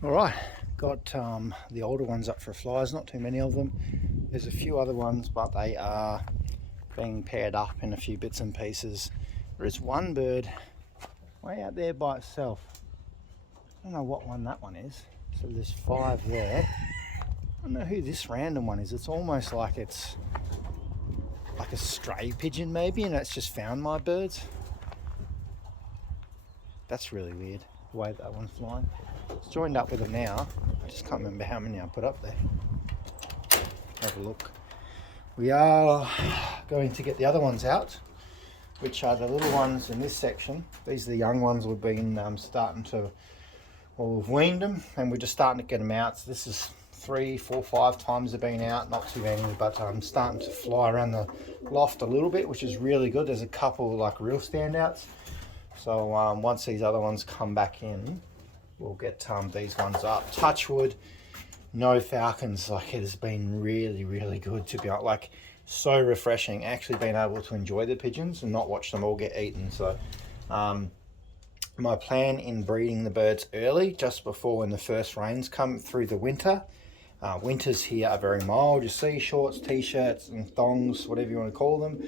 All right, got the older ones up for flies, not too many of them. There's a few other ones, but they are being paired up in a few bits and pieces. There is one bird way out there by itself. I don't know what one that one is. So there's 5 there. I don't know who this random one is. It's almost like it's like a stray pigeon maybe, and it's just found my birds. That's really weird, the way that one's flying. It's joined up with them now. I just can't remember how many I put up there. Have a look. We are going to get the other ones out, which are the little ones in this section. These are the young ones we've been starting to, well, we've weaned them and we're just starting to get them out. So this is 3, 4, 5 times they've been out, not too many, but I'm starting to fly around the loft a little bit, which is really good. There's a couple like real standouts. So once these other ones come back in, we'll get these ones up. Touch wood, no falcons. Like, it has been really, really good to be like so refreshing. Actually being able to enjoy the pigeons and not watch them all get eaten. So my plan in breeding the birds early, just before when the first rains come through the winter. Winters here are very mild. You see, shorts, t-shirts and thongs, whatever you want to call them.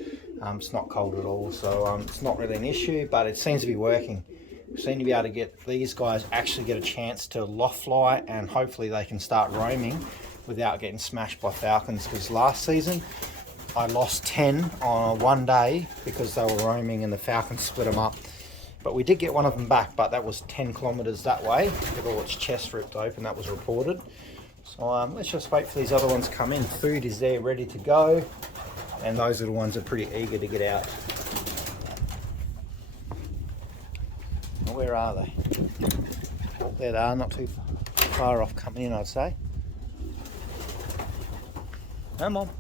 It's not cold at all, so it's not really an issue, but it seems to be working. We seem to be able to get these guys actually get a chance to loft fly, and hopefully they can start roaming without getting smashed by falcons, because last season I lost 10 on one day because they were roaming and the falcons split them up. But we did get one of them back, but that was 10 kilometers that way. Got all its chest ripped open, that was reported. So let's just wait for these other ones to come in. Food is there ready to go, and those little ones are pretty eager to get out. Well, where are they? There they are, not too far off coming in, I'd say. Come on.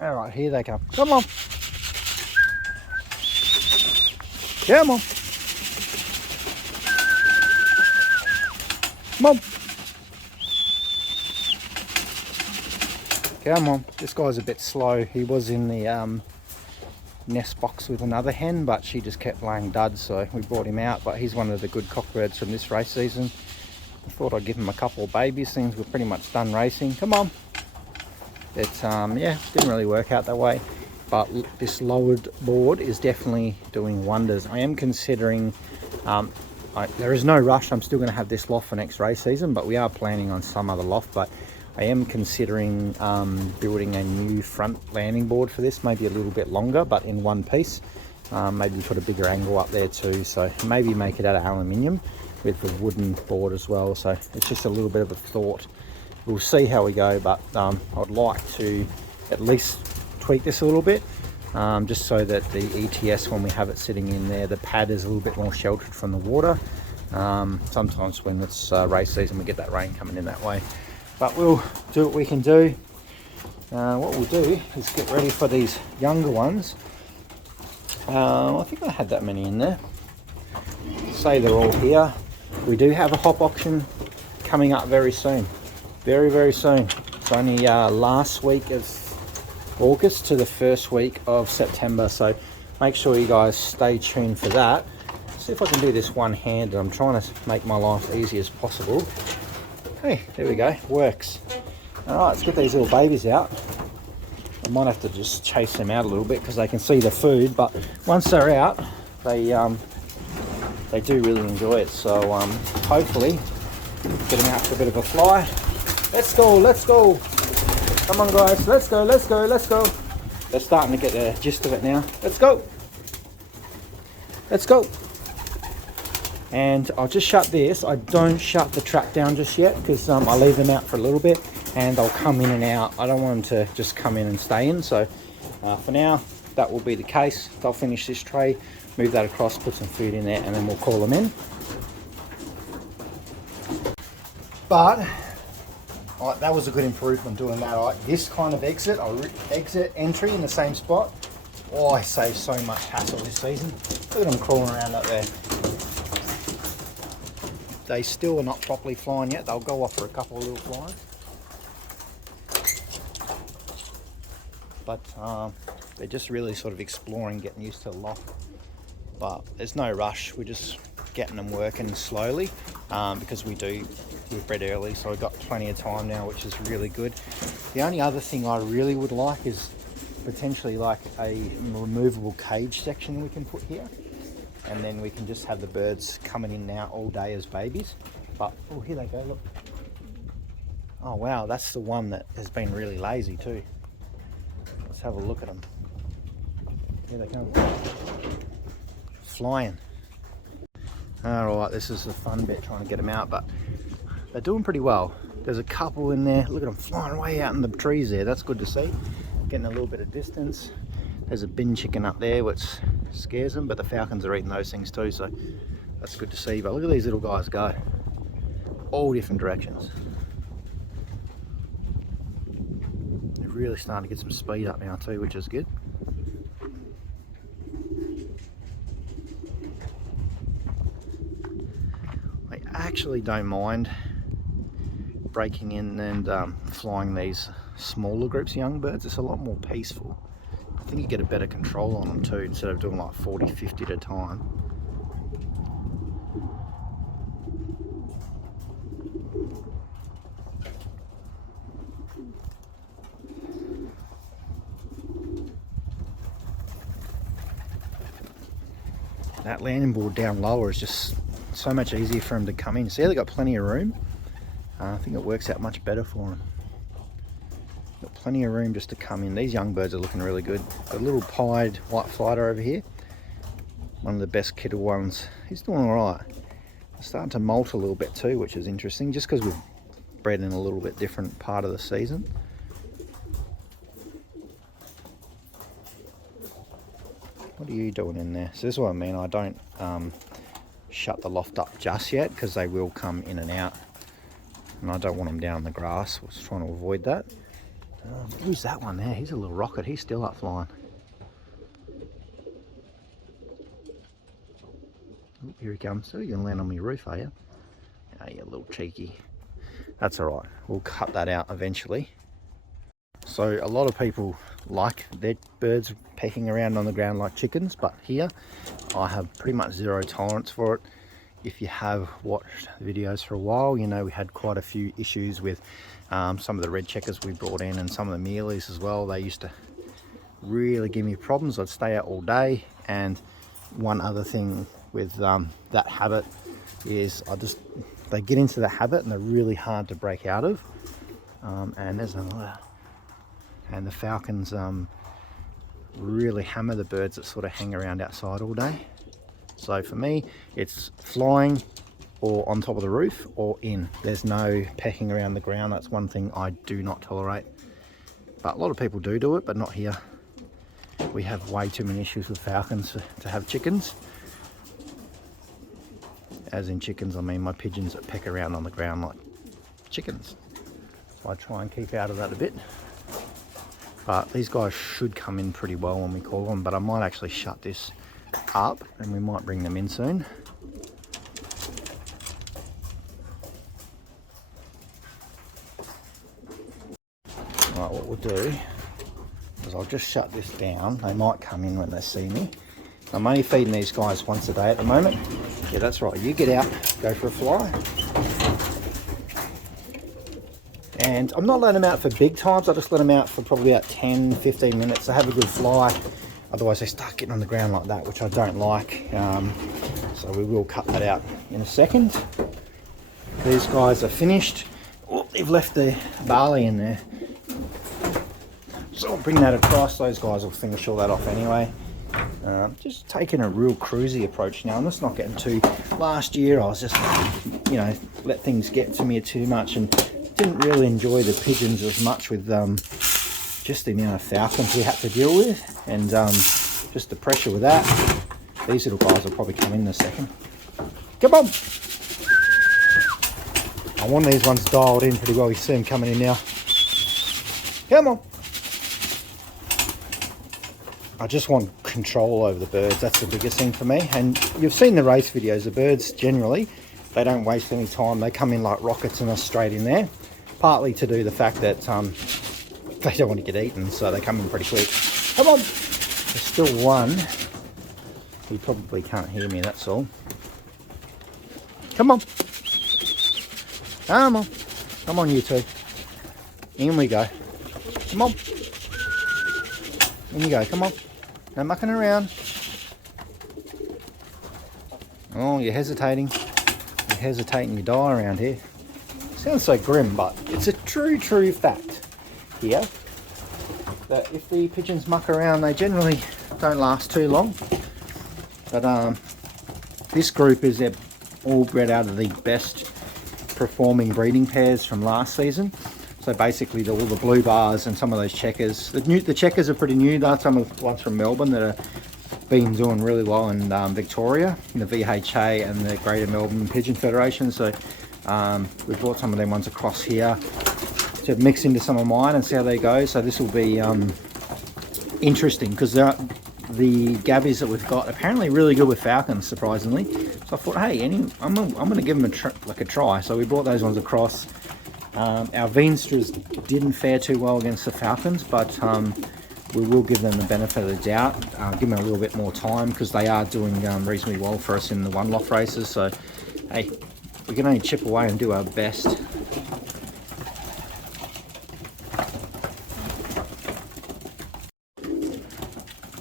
All right, here they come. Come on. Come on. Come on. Come on. This guy's a bit slow. He was in the nest box with another hen, but she just kept laying duds, so we brought him out. But he's one of the good cockbirds from this race season. I thought I'd give him a couple of babies. Things were pretty much done racing. Come on. It's yeah, didn't really work out that way, but this lowered board is definitely doing wonders. I am considering, there is no rush. I'm still going to have this loft for next race season, but we are planning on some other loft. But I am considering building a new front landing board for this, maybe a little bit longer, but in one piece. Maybe put a bigger angle up there too, so maybe make it out of aluminium with the wooden board as well. So it's just a little bit of a thought. We'll see how we go, but I'd like to at least tweak this a little bit, just so that the ETS, when we have it sitting in there, the pad is a little bit more sheltered from the water. Sometimes when it's race season, we get that rain coming in that way. But we'll do what we can do. What we'll do is get ready for these younger ones. I think I had that many in there. Say they're all here. We do have a hop auction coming up very soon. Very, very soon. It's only last week of August to the first week of September. So make sure you guys stay tuned for that. See if I can do this one-handed. I'm trying to make my life easy as possible. Hey, there we go, works. All right, let's get these little babies out. I might have to just chase them out a little bit because they can see the food, but once they're out, they do really enjoy it. So hopefully get them out for a bit of a fly. Let's go, let's go. Come on guys, let's go, let's go, let's go. They're starting to get the gist of it now. Let's go. Let's go. And I'll just shut this. I don't shut the trap down just yet because I leave them out for a little bit and they'll come in and out. I don't want them to just come in and stay in. So for now, that will be the case. They'll finish this tray, move that across, put some food in there, and then we'll call them in. But that was a good improvement doing that. This kind of exit entry in the same spot. Oh, I saved so much hassle this season. Look at them crawling around up there. They still are not properly flying yet. They'll go off for a couple of little flies. But they're just really sort of exploring, getting used to the loft. But there's no rush. We're just getting them working slowly because we've bred early, so we've got plenty of time now, which is really good. The only other thing I really would like is potentially like a removable cage section we can put here, and then we can just have the birds coming in now all day as babies. But oh, here they go, look. Oh wow, that's the one that has been really lazy too. Let's have a look at them. Here they come. Flying. Alright, this is the fun bit, trying to get them out, but they're doing pretty well. There's a couple in there. Look at them flying way out in the trees there. That's good to see. Getting a little bit of distance. There's a bin chicken up there which scares them, but the falcons are eating those things too, so that's good to see. But look at these little guys go. All different directions. They're really starting to get some speed up now too, which is good. I actually don't mind breaking in and flying these smaller groups of young birds. It's a lot more peaceful. I think you get a better control on them too, instead of doing like 40, 50 at a time. That landing board down lower is just so much easier for them to come in. See how they've got plenty of room? I think it works out much better for them. Got plenty of room just to come in. These young birds are looking really good. Got a little pied white fighter over here. One of the best kidder ones. He's doing all right. Starting to molt a little bit too, which is interesting, just because we've bred in a little bit different part of the season. What are you doing in there? So this is what I mean. I don't shut the loft up just yet, because they will come in and out, and I don't want them down the grass. I was trying to avoid that. Who's that one there? He's a little rocket. He's still up flying. Oh, here he comes. So you're gonna land on my roof, are you? Oh, you little cheeky. That's all right. We'll cut that out eventually. So a lot of people like their birds pecking around on the ground like chickens, but here I have pretty much zero tolerance for it. If you have watched the videos for a while, you know we had quite a few issues with some of the red checkers we brought in, and some of the mealies as well. They used to really give me problems. I'd stay out all day. And one other thing with that habit is they get into the habit and they're really hard to break out of. And there's another. And the falcons really hammer the birds that sort of hang around outside all day. So for me, it's flying or on top of the roof or in. There's no pecking around the ground. That's one thing I do not tolerate. But a lot of people do it, but not here. We have way too many issues with falcons to have chickens. As in chickens, I mean my pigeons that peck around on the ground like chickens. So I try and keep out of that a bit. But these guys should come in pretty well when we call them, but I might actually shut this up and we might bring them in soon. Right, what we'll do is I'll just shut this down. They might come in when they see me. I'm only feeding these guys once a day at the moment. Yeah, that's right. You get out, go for a fly. And I'm not letting them out for big times. I just let them out for probably about 10, 15 minutes. They have a good fly. Otherwise they start getting on the ground like that, which I don't like. So we will cut that out in a second. These guys are finished. Oh, they've left the barley in there. So I'll bring that across. Those guys will finish all that off anyway. Just taking a real cruisy approach now. I'm just not getting too... Last year I was just, you know, let things get to me too much and didn't really enjoy the pigeons as much with just the amount of falcons we had to deal with, and just the pressure with that. These little guys will probably come in a second. Come on! I want these ones dialed in pretty well. You see them coming in now. Come on! I just want control over the birds. That's the biggest thing for me. And you've seen the race videos. The birds generally, they don't waste any time. They come in like rockets and are straight in there. Partly to do the fact that they don't want to get eaten, so they come in pretty quick. Come on! There's still one. You probably can't hear me, that's all. Come on. Come on. Come on, you two. In we go. Come on. In you go. Come on. No mucking around. Oh, you're hesitating. You're hesitating, you die around here. Sounds so grim, but it's a true fact here that if the pigeons muck around, they generally don't last too long. But this group is all bred out of the best performing breeding pairs from last season. So basically all the blue bars and some of those checkers. The checkers are pretty new. That's some of the ones from Melbourne that have been doing really well in Victoria, in the VHA and the Greater Melbourne Pigeon Federation. So we brought some of them ones across here to mix into some of mine and see how they go. So this will be interesting because the Gabbies that we've got apparently really good with falcons, surprisingly. So I thought, hey, I'm going to give them a try. So we brought those ones across. Our Veenstras didn't fare too well against the falcons, but we will give them the benefit of the doubt. Give them a little bit more time because they are doing reasonably well for us in the one loft races. So, hey, we can only chip away and do our best.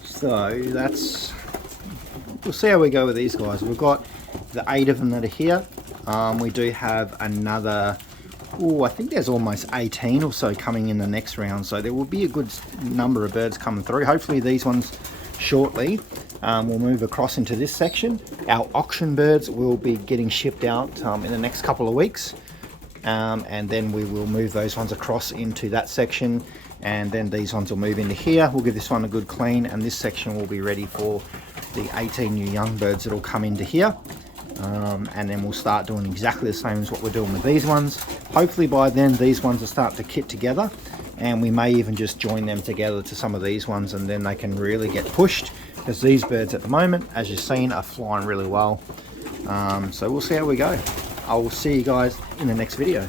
So we'll see how we go with these guys. We've got the 8 of them that are here. We do have another, I think there's almost 18 or so coming in the next round. So there will be a good number of birds coming through. Hopefully these ones shortly will move across into this section. Our auction birds will be getting shipped out in the next couple of weeks. And then we will move those ones across into that section. And then these ones will move into here. We'll give this one a good clean, and this section will be ready for the 18 new young birds that will come into here. And then we'll start doing exactly the same as what we're doing with these ones. Hopefully by then these ones will start to kit together, and we may even just join them together to some of these ones, and then they can really get pushed, because these birds at the moment, as you've seen, are flying really well. So we'll see how we go. I will see you guys in the next video.